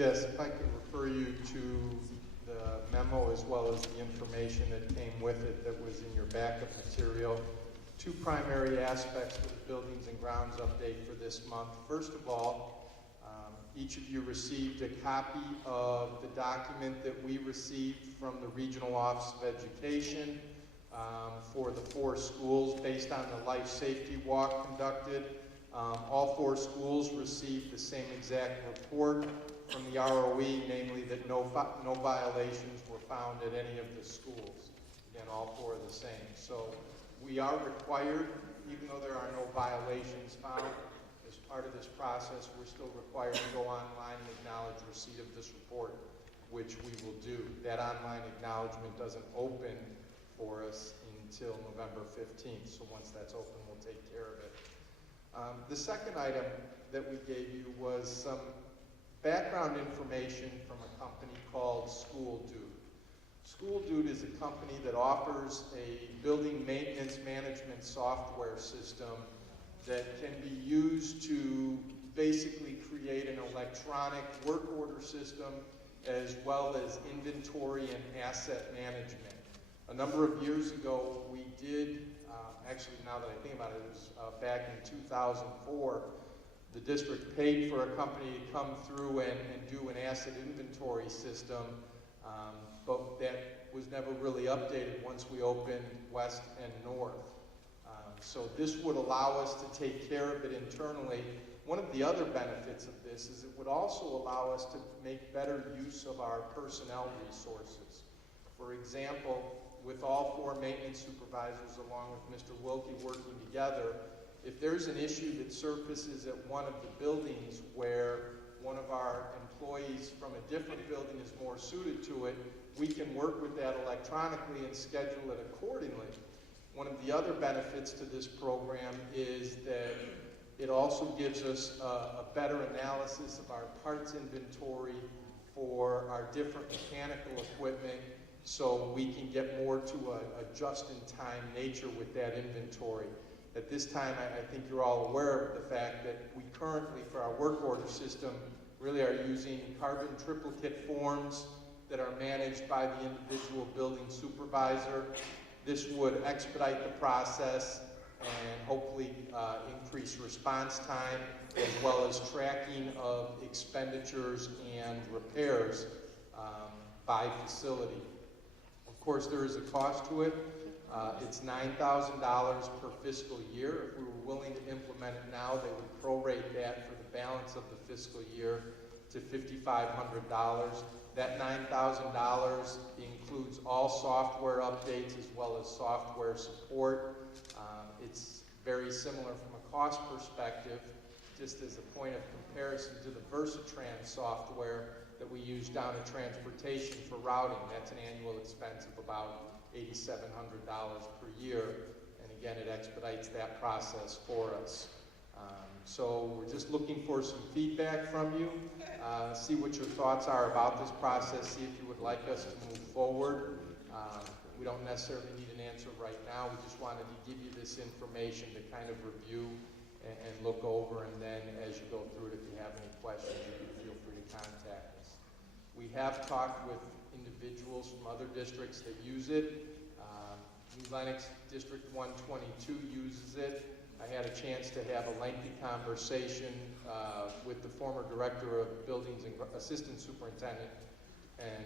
Yes, if I could refer you to the memo as well as the information that came with it that was in your backup material. Two primary aspects of the Buildings and Grounds update for this month. First of all, each of you received a copy of the document that we received from the Regional Office of Education for the 4 schools based on the life safety walk conducted. All 4 schools received the same exact report from the ROE, namely that no violations were found at any of the schools. Again, all 4 are the same. So we are required, even though there are no violations found, as part of this process, we're still required to go online and acknowledge receipt of this report, which we will do. That online acknowledgement doesn't open for us until November 15th, so once that's open, we'll take care of it. The second item that we gave you was some background information from a company called School Dude. School Dude is a company that offers a building maintenance management software system that can be used to basically create an electronic work order system as well as inventory and asset management. A number of years ago, we did, actually now that I think about it, it was back in 2004, the district paid for a company to come through and do an asset inventory system, but that was never really updated once we opened West and North. So this would allow us to take care of it internally. One of the other benefits of this is it would also allow us to make better use of our personnel resources. For example, with all 4 maintenance supervisors along with Mr. Wilkie working together, if there's an issue that surfaces at one of the buildings where one of our employees from a different building is more suited to it, we can work with that electronically and schedule it accordingly. One of the other benefits to this program is that it also gives us a better analysis of our parts inventory for our different mechanical equipment, so we can get more to a just-in-time nature with that inventory. At this time, I think you're all aware of the fact that we currently, for our work order system, really are using carbon triplicate forms that are managed by the individual building supervisor. This would expedite the process and hopefully increase response time, as well as tracking of expenditures and repairs by facility. Of course, there is a cost to it. It's $9,000 per fiscal year. If we were willing to implement it now, they would prorate that for the balance of the fiscal year to $5,500. That $9,000 includes all software updates as well as software support. It's very similar from a cost perspective, just as a point of comparison to the Versatrans software that we use down at transportation for routing. That's an annual expense of about $8,700 per year, and again, it expedites that process for us. So we're just looking for some feedback from you, see what your thoughts are about this process, see if you would like us to move forward. We don't necessarily need an answer right now. We just wanted to give you this information to kind of review and look over, and then as you go through it, if you have any questions, you can feel free to contact us. We have talked with individuals from other districts that use it. New Lenox District 122 uses it. I had a chance to have a lengthy conversation with the former director of buildings and assistant superintendent and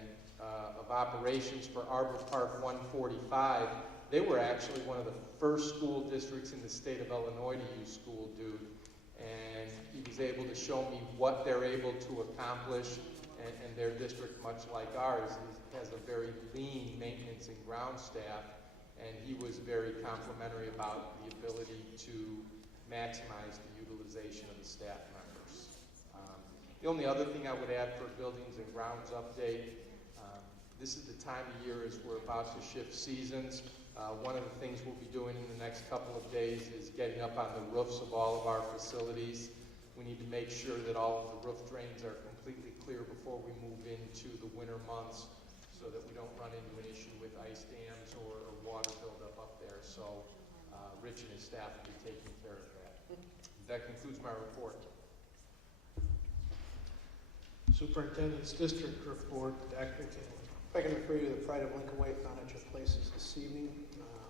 of operations for Arbor Park 145. They were actually one of the first school districts in the state of Illinois to use School Dude, and he was able to show me what they're able to accomplish, and their district, much like ours, has a very lean maintenance and ground staff, and he was very complimentary about the ability to maximize the utilization of the staff members. The only other thing I would add for Buildings and Grounds update, this is the time of year as we're about to shift seasons. One of the things we'll be doing in the next couple of days is getting up on the roofs of all of our facilities. We need to make sure that all of the roof drains are completely clear before we move into the winter months, so that we don't run into an issue with ice dams or water buildup up there. So Rich and his staff will be taking care of that. That concludes my report. Superintendent's District Report, Dr. Taylor. If I can refer you to the Pride of Lincoln Way Furniture Places this evening.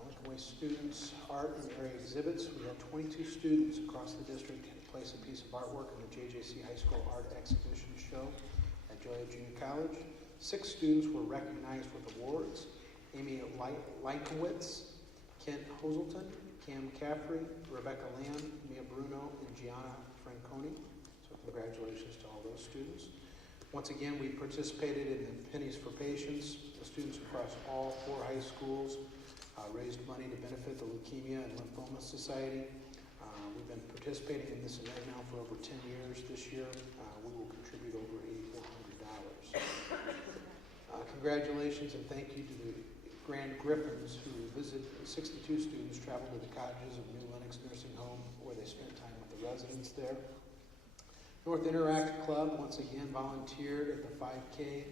Lincoln Way students, art and area exhibits. We had 22 students across the district place a piece of artwork in the JJC High School Art Exhibition Show at Joliet Junior College. 6 students were recognized with awards. Amy Leinkowitz, Kent Hoselton, Cam Caffrey, Rebecca Lamb, Mia Bruno, and Gianna Franconi. So congratulations to all those students. Once again, we participated in the Pennies for Patients. The students across all 4 high schools raised money to benefit the Leukemia and Lymphoma Society. We've been participating in this event now for over 10 years. This year, we will contribute over $8,400. Congratulations and thank you to the Grand Griffins who visited 62 students, traveled to the cottages of New Lenox Nursing Home where they spent time with the residents there. North Interact Club once again volunteered at the 5K,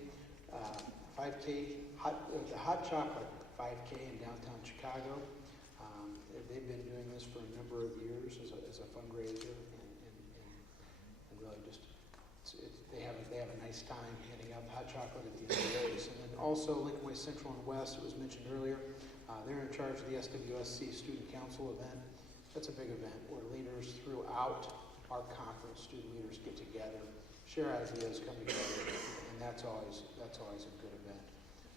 the Hot Chocolate 5K in downtown Chicago. They've been doing this for a number of years as a fundraiser, and really just they have a nice time handing out the hot chocolate at the end of the race. And then also Lincoln Way Central and West, it was mentioned earlier, they're in charge of the SWSC Student Council event. That's a big event where leaders throughout our conference, student leaders get together, share ideas, come together, and that's always a good event.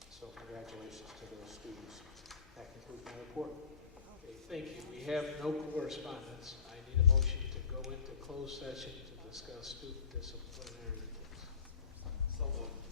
So congratulations to those students. That concludes my report. Okay, thank you. We have no correspondence. I need a motion to go into closed session to discuss student disciplinary reports. So moved.